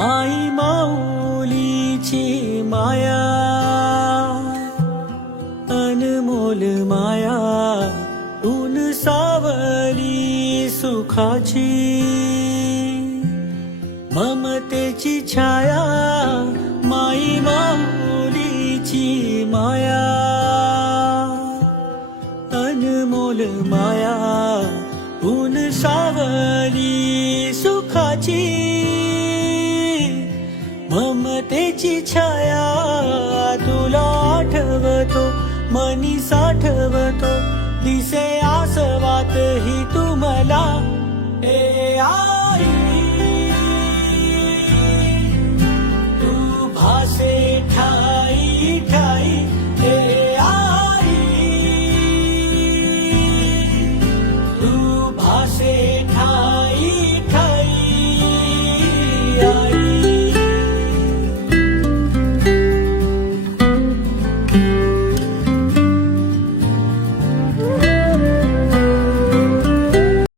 माई माऊलीची माया, अनमोल माया, ऊन सावली सुखाची, ममतेची छाया, माई माऊलीची माया, अनमोल माया, ऊन सावली सुखाची, ममतेची छाया, तुला आठवतो मनी साठवतो, दिसे आसवात ही तू मला, ए आ